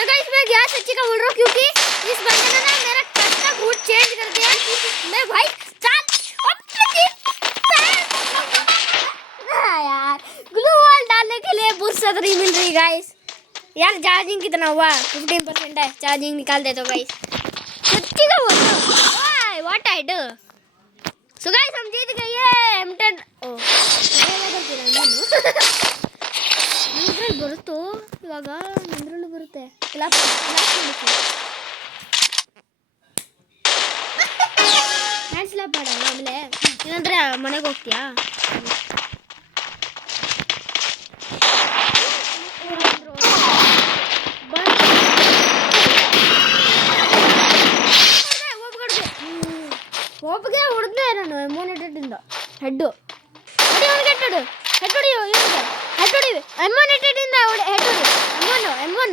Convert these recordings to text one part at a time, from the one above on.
तो गाइस मैं गया सच्ची का बोल रहा हूँ क्योंकि इस बंदे ने ना मेरा कस्टम रूट चेंज कर दिया। मैं भाई चल यार ग्लू वॉल डालने के लिए फुर्सत नहीं मिल रही गाइस। यार चार्जिंग कितना हुआ? 15% है। चार्जिंग निकाल दे तो गाइस, सच्ची का बोल रहा हूँ। What I do? So guys हम जीत गए M10। ओ ನಿಂದ್ರಲ್ಲಿ ಬರುತ್ತೋ ಇವಾಗ? ನಿಂದ್ರಲ್ಲೂ ಬರುತ್ತೆ. ಕ್ಲಾಪ್ ಹ್ಯಾಂಡ್ ಸ್ಲಾಪ್ ಮಾಡಲ್ಲ ಆಮೇಲೆ ಇಲ್ಲಂದ್ರೆ ಮನೆಗೆ ಹೋಗ್ತೀಯಾ? ಒಬ್ಬಗೆ ಹೊಡೆದೇ ನಾನು M1 ಹೆಡ್ಡು ಹೊಡಿ ಅವನಿಗೆ ಹೆಡ್ ಹೊಡಿ ಇವನಿಗೆ ಹೆಡ್ ಹೊಡಿ M1 ಇಂದ ಹೆಡ್ ಹೊಡಿ M1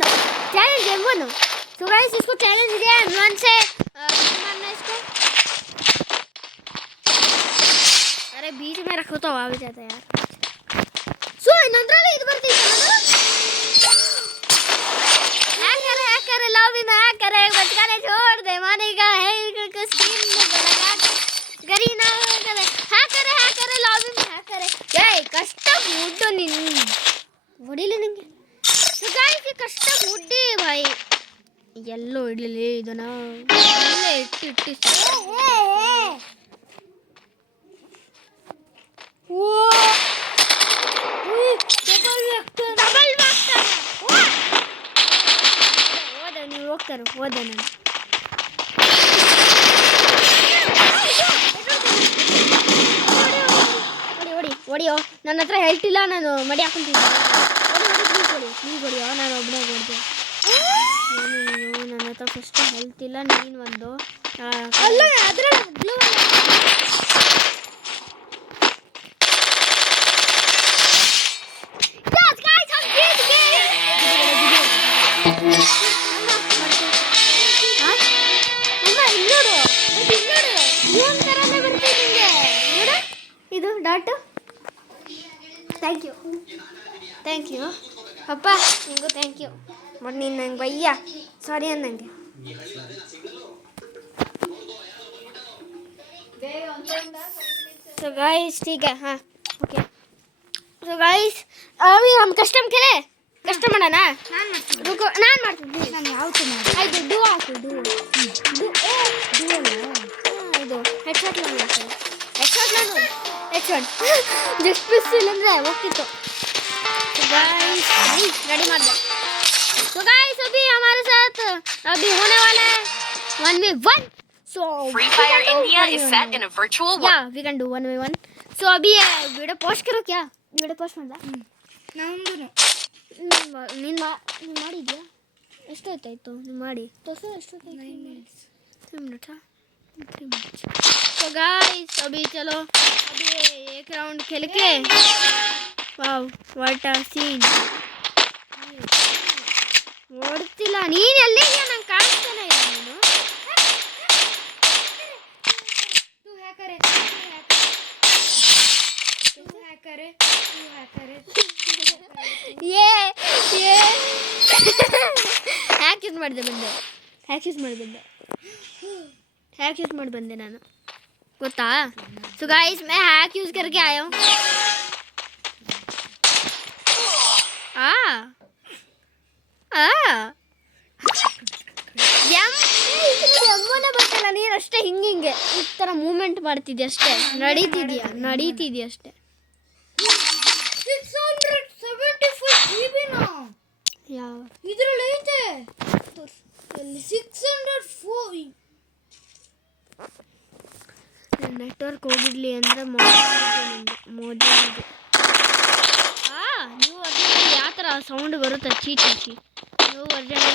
चैलेंज M1। तो गाइस इसको चैलेंज दिया M1 से मारना इसको। अरे बीच में रखो तो आ भी जाता है यार। सो ಇನ್ನೊಂದ್ರಲ್ಲಿ ಇದು ಬರ್ತಿತ್ತು हैक करे लॉबी में हैक करे बचकाने छोड़ दे मानेगा है को स्क्रीन में लगा के गरीना करे हैक करे लॉबी में हैक करे ಏಯ್ ಕಷ್ಟ ಮುಡ್ಡು ನೀನು ಹೊಡಿಲಿ ನನಗೆ। ಸೊ ಗಾಯ್ಸ್ ಈ ಕಷ್ಟ ಮುಡ್ಡಿ ಭಾई ಎಲ್ಲೋ ಇಡಲಿ ಇದನ್ನ ಇಲ್ಲೇ ಇಟ್ಟು ಓ ಡಬಲ್ ವ್ಯಾಕ್ಟರ್ ಓದ ನೀವು ಹೋಗ್ತಾರೆ ಓದ ನಾನು ಹೊಡಿಯೋ ನನ್ನ ಹತ್ರ ಹೆಲ್ತ್ ಇಲ್ಲ ನಾನು ಮಡಿ ಹಾಕೊಂತೀನಿ ಪ್ಲೀಸ್ ಹೊಡಿಯೋ ನಾನು ಒಬ್ಬನೇ ಹೊಡ್ದೆ ನನ್ನ ಹತ್ರ ಫಸ್ಟ್ ಹೆಲ್ತ್ ಇಲ್ಲ ನೀನು ಒಂದು ಅಲ್ಲ ಅದರಲ್ಲಿ ಬ್ಲೂ ಇದು ಡಾಟ್ ಥ್ಯಾಂಕ್ ಯು ಅಪ್ಪ ನಿಂಗೂ ಥ್ಯಾಂಕ್ ಯು ಬಟ್ ನೀನು ನಂಗೆ ಬಯ್ಯ ಸಾರಿ ಅನ್ನಂಗೆ। तो गाइस ठीक है हाँ ओके। तो गाइस अभी हम कस्टम खेले कस्टम ಮಾಡೋಣ रुको ನಾನು ಮಾಡ್ತೀನಿ ನಾನು ಯಾವುದು ಮಾಡಿ ಇದು ಡು ಹಾಕು ಡು ಇದು ಹೆಡ್ಶಾಟ್ ನಾನು जस्ट मिस इलेंगे ಹೋಗ್ತಿತ್ತು। तो गाइस रेडी मार दे। तो गाइस अभी हमारे साथ अभी होने वाला है 1v1। So Free Fire India is set in a virtual world. Yeah, we can do 1v1. So अभी वीडियो पोस्ट करो क्या? वीडियो पोस्ट ಮಾಡ್ದ ನೀನು ಮಾಡಿದ್ಯಾ? ಎಷ್ಟೊತ್ತಾಯ್ತು ನೀನು ಮಾಡಿ ತೋರ್ಸು ಎಷ್ಟೊತ್ತಾಯ್ತು? 9 minutes 3 minutes 3 minutes। तो गाइस अभी चलो अभी एक राउंड खेल के वाव व्हाट अ सीन ಓಡ್ತಿಲ್ಲ ನೀನು ಎಲ್ಲಿದ್ಯಾ ನಂಗೆ ಕಾಣಿಸ್ತಾನೆ ಇಲ್ಲ ನೀನು तू हैकर है ये ಹ್ಯಾಕ್ ಯೂಸ್ ಮಾಡಿದೆ ಬಂದೆ ನಾನು ಗೊತ್ತಾ। सो गाइस मैं हैक यूज करके आया हूँ। ಬರ್ತಲ್ಲ ನೀನು ಅಷ್ಟೇ ಹಿಂಗೆ ಈ ಥರ ಮೂಮೆಂಟ್ ಮಾಡ್ತಿದ್ದೆ ಅಷ್ಟೇ ನಡೀತಿದ್ಯಾ ಅಷ್ಟೇ। 675 GB ಯಾವ ಇದರಲ್ಲಿ ಐತೆ 604 ನೆಟ್ವರ್ಕ್ ಹೋಗಿರ್ಲಿ ಅಂದರೆ ಮೋದಿ ನೀವು ಯಾವ ಥರ ಸೌಂಡ್ ಬರುತ್ತೆ ಚೀಚಿ ನೀವು ವರ್ಜನ್